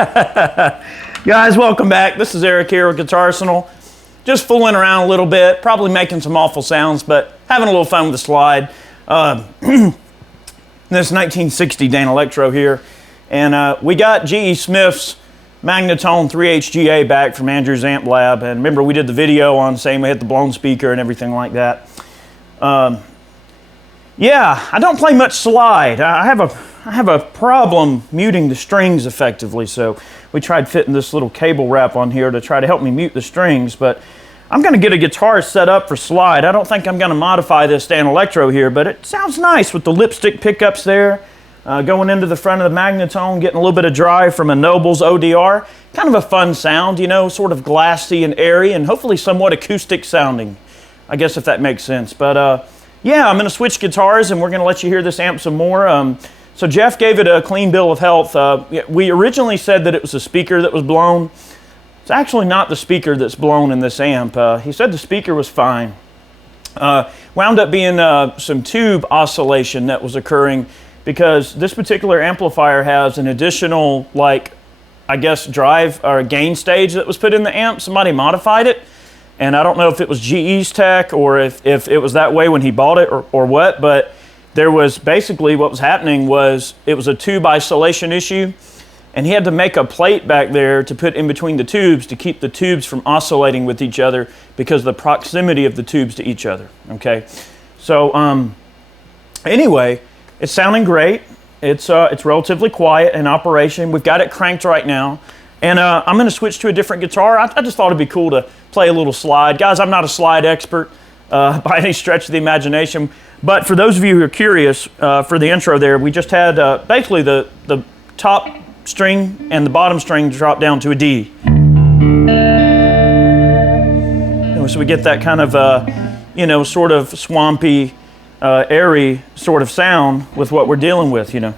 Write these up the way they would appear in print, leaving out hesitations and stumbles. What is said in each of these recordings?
Guys, welcome back. This is Eric here with Guitarsenal. Just fooling around a little bit, probably making some awful sounds, but having a little fun with the slide. This 1960 Dan Electro here, and we got G.E. Smith's Magnatone 3 HGA back from Andrew's Amp Lab, and remember we did the video on saying we hit the blown speaker and everything like that. Yeah, I don't play much slide. I have a problem muting the strings effectively, so we tried fitting this little cable wrap on here to try to help me mute the strings, but I'm going to get a guitar set up for slide. I don't think I'm going to modify this Dan Electro here, but it sounds nice with the lipstick pickups there, going into the front of the Magnatone, getting a little bit of drive from a Noble's ODR. Kind of a fun sound, you know, sort of glassy and airy and hopefully somewhat acoustic sounding, I guess, if that makes sense. But yeah, I'm going to switch guitars and we're going to let you hear this amp some more. So Jeff gave it a clean bill of health. We originally said that it was a speaker that was blown. It's actually not the speaker that's blown in this amp. He said the speaker was fine. Wound up being some tube oscillation that was occurring because this particular amplifier has an additional, like, I guess, drive or gain stage that was put in the amp. Somebody modified it. And I don't know if it was GE's tech or if it was that way when he bought it or what, but there was basically what was happening was it was a tube isolation issue, and he had to make a plate back there to put in between the tubes to keep the tubes from oscillating with each other because of the proximity of the tubes to each other, okay? So anyway, it's sounding great. It's relatively quiet in operation. We've got it cranked right now. And I'm going to switch to a different guitar. I just thought it'd be cool to play a little slide. Guys, I'm not a slide expert by any stretch of the imagination. But for those of you who are curious, for the intro there, we just had basically the top string and the bottom string drop down to a D. So we get that kind of, you know, sort of swampy, airy sort of sound with what we're dealing with, you know.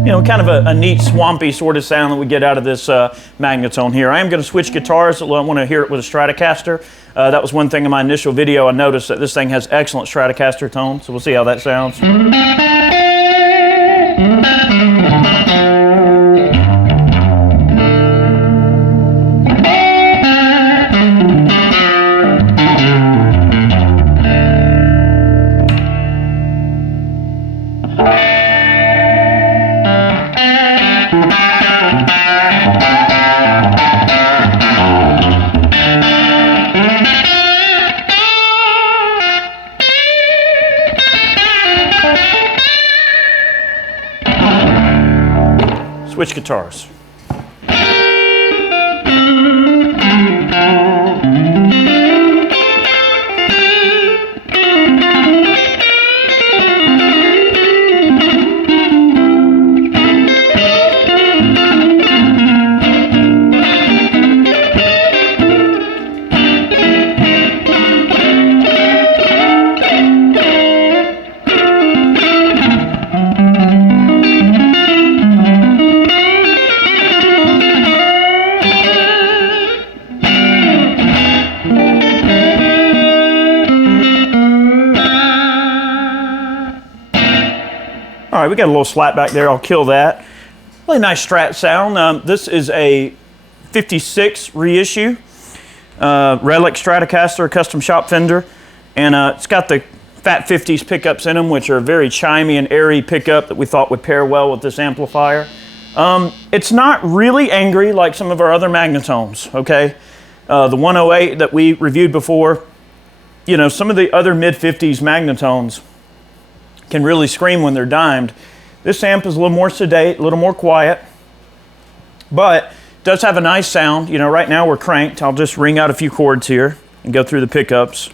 You know, kind of a neat, swampy sort of sound that we get out of this Magnatone here. I am going to switch guitars. I want to hear it with a Stratocaster. That was one thing in my initial video. I noticed that this thing has excellent Stratocaster tone, so we'll see how that sounds. Switch guitars. All right, we got a little slap back there. I'll kill that. Really nice Strat sound. This is a 56 reissue. Relic Stratocaster, custom shop fender. And it's got the Fat 50s pickups in them, which are a very chimey and airy pickup that we thought would pair well with this amplifier. It's not really angry like some of our other Magnatones, okay? The 108 that we reviewed before, you know, some of the other mid-50s Magnatones can really scream when they're dimed. This amp is a little more sedate, a little more quiet, but does have a nice sound. You know, right now we're cranked. I'll just ring out a few chords here and go through the pickups.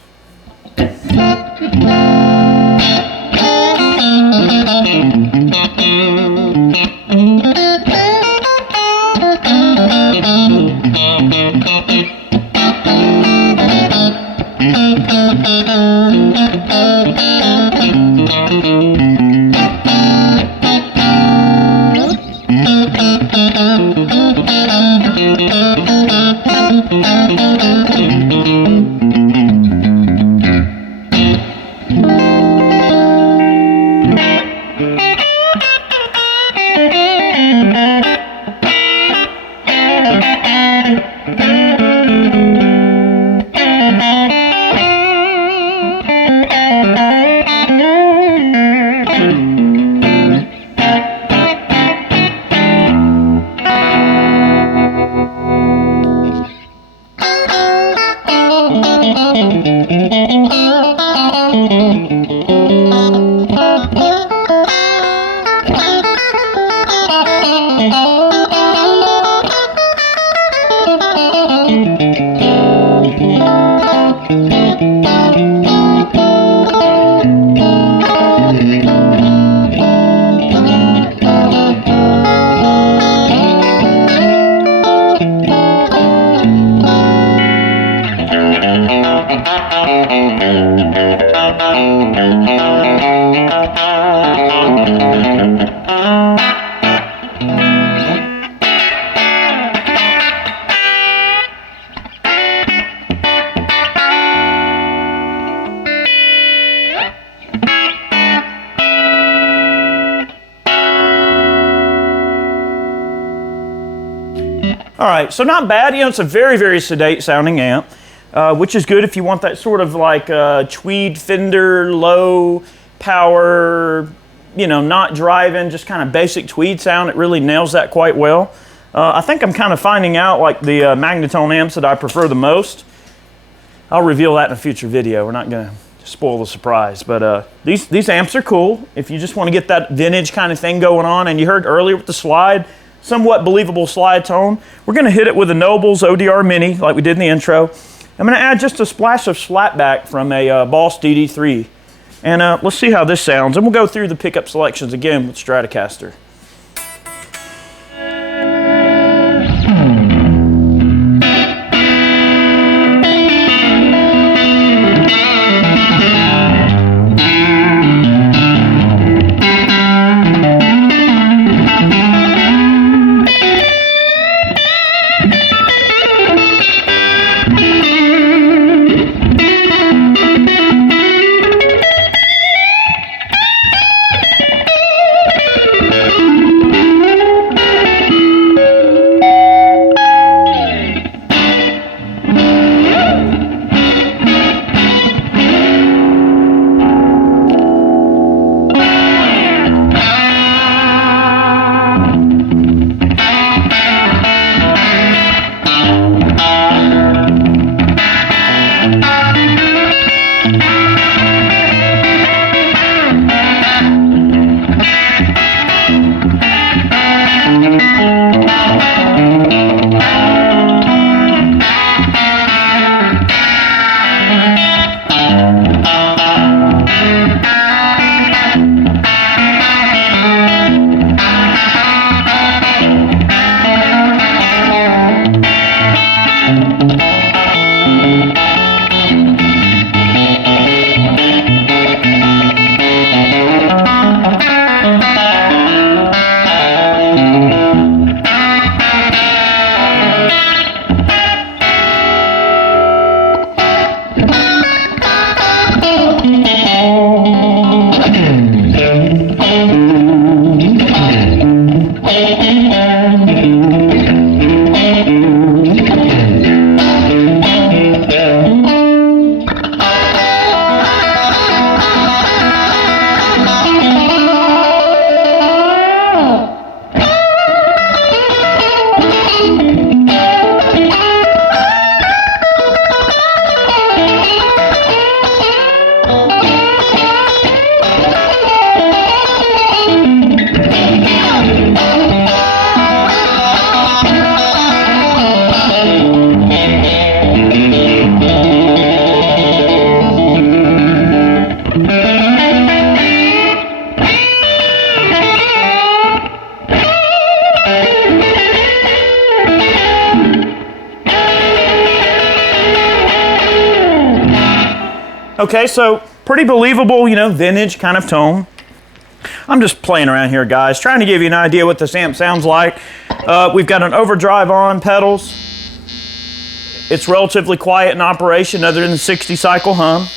All right, so not bad. You know, it's a very, very sedate sounding amp, which is good if you want that sort of like tweed Fender, low power, you know, not driving, just kind of basic tweed sound. It really nails that quite well. I think I'm kind of finding out like the Magnatone amps that I prefer the most. I'll reveal that in a future video. We're not going to spoil the surprise, but these amps are cool if you just want to get that vintage kind of thing going on. And you heard earlier with the slide, somewhat believable slide tone. We're going to hit it with a Noble's ODR Mini like we did in the intro. I'm going to add just a splash of slapback from a Boss DD3. And let's see how this sounds. And we'll go through the pickup selections again with Stratocaster. Okay, so pretty believable, you know, vintage kind of tone. I'm just playing around here, guys, trying to give you an idea what this amp sounds like. We've got an overdrive on pedals. It's relatively quiet in operation other than the 60 cycle hum.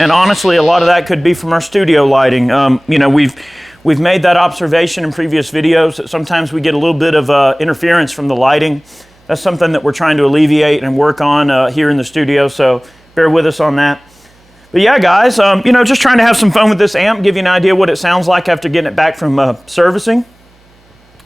And honestly, a lot of that could be from our studio lighting. You know, we've made that observation in previous videos that sometimes we get a little bit of interference from the lighting. That's something that we're trying to alleviate and work on here in the studio, so bear with us on that. But yeah, guys, you know, just trying to have some fun with this amp, give you an idea what it sounds like after getting it back from servicing.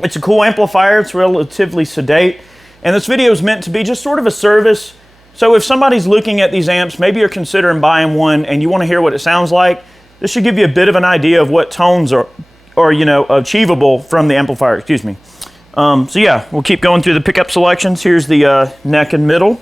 It's a cool amplifier, it's relatively sedate, and this video is meant to be just sort of a service. So if somebody's looking at these amps, maybe you're considering buying one and you want to hear what it sounds like, this should give you a bit of an idea of what tones are you know, achievable from the amplifier, excuse me. So yeah, we'll keep going through the pickup selections. Here's the neck and middle.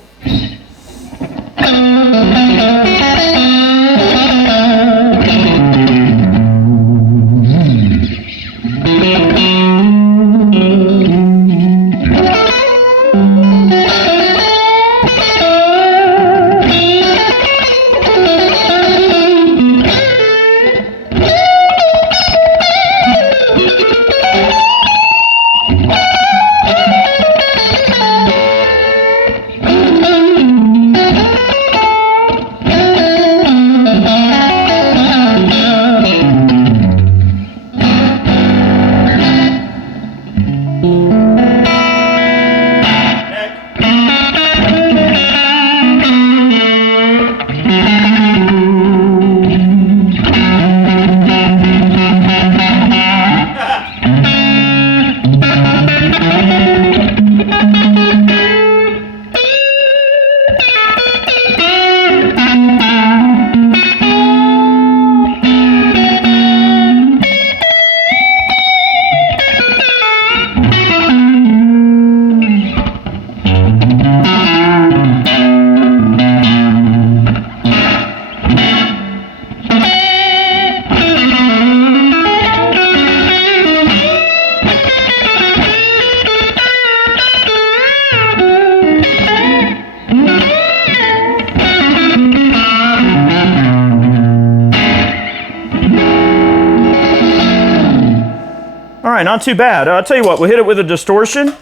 All right, not too bad. I'll tell you what, we'll hit it with a distortion.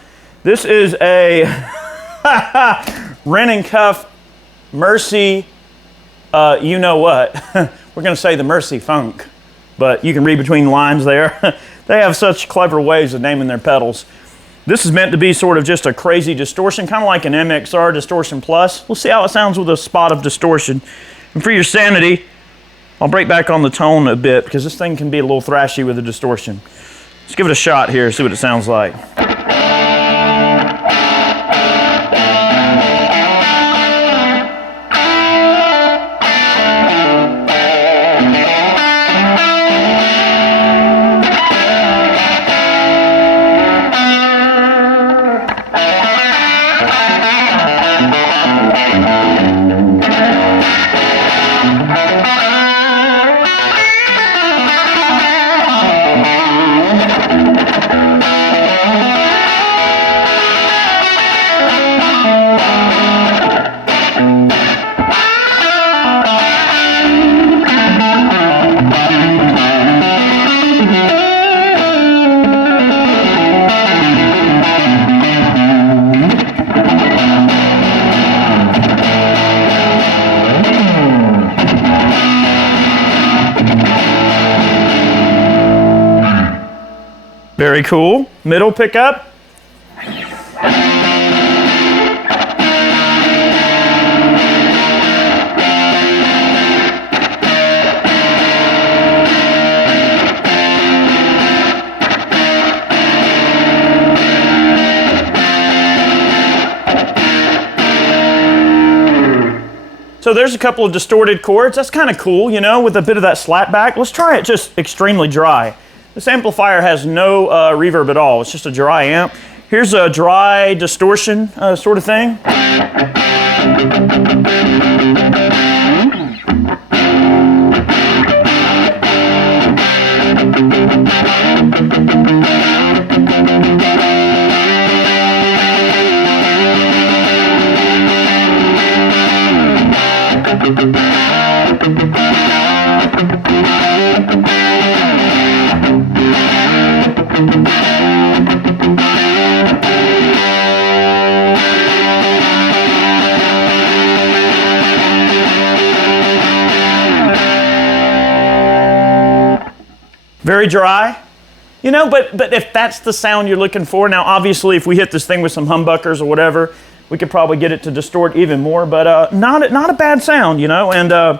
This is a Ren and Cuff Mercy, you know what. We're gonna say the Mercy Funk, but you can read between the lines there. They have such clever ways of naming their pedals. This is meant to be sort of just a crazy distortion, kind of like an MXR Distortion Plus. We'll see how it sounds with a spot of distortion. And for your sanity, I'll break back on the tone a bit because this thing can be a little thrashy with a distortion. Let's give it a shot here, see what it sounds like. Very cool. Middle pickup. So there's a couple of distorted chords. That's kind of cool, you know, with a bit of that slap back. Let's try it just extremely dry. This amplifier has no reverb at all. It's just a dry amp. Here's a dry distortion sort of thing. Very dry, you know, but if that's the sound you're looking for, now obviously if we hit this thing with some humbuckers or whatever, we could probably get it to distort even more, but not a bad sound, you know, and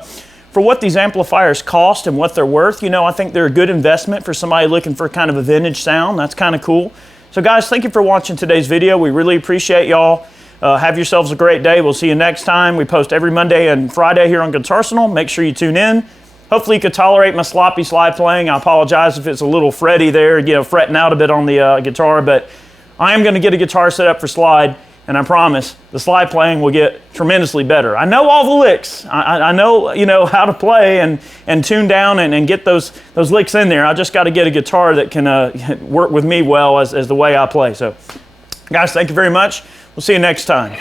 for what these amplifiers cost and what they're worth, you know, I think they're a good investment for somebody looking for kind of a vintage sound. That's kind of cool. So guys, thank you for watching today's video. We really appreciate y'all. Have yourselves a great day. We'll see you next time. We post every Monday and Friday here on Guitarsenal. Make sure you tune in. Hopefully you could tolerate my sloppy slide playing. I apologize if it's a little fretty there, you know, fretting out a bit on the guitar, but I am going to get a guitar set up for slide, and I promise the slide playing will get tremendously better. I know all the licks. I know, you know, how to play and tune down and get those licks in there. I just got to get a guitar that can work with me well as the way I play. So, guys, thank you very much. We'll see you next time.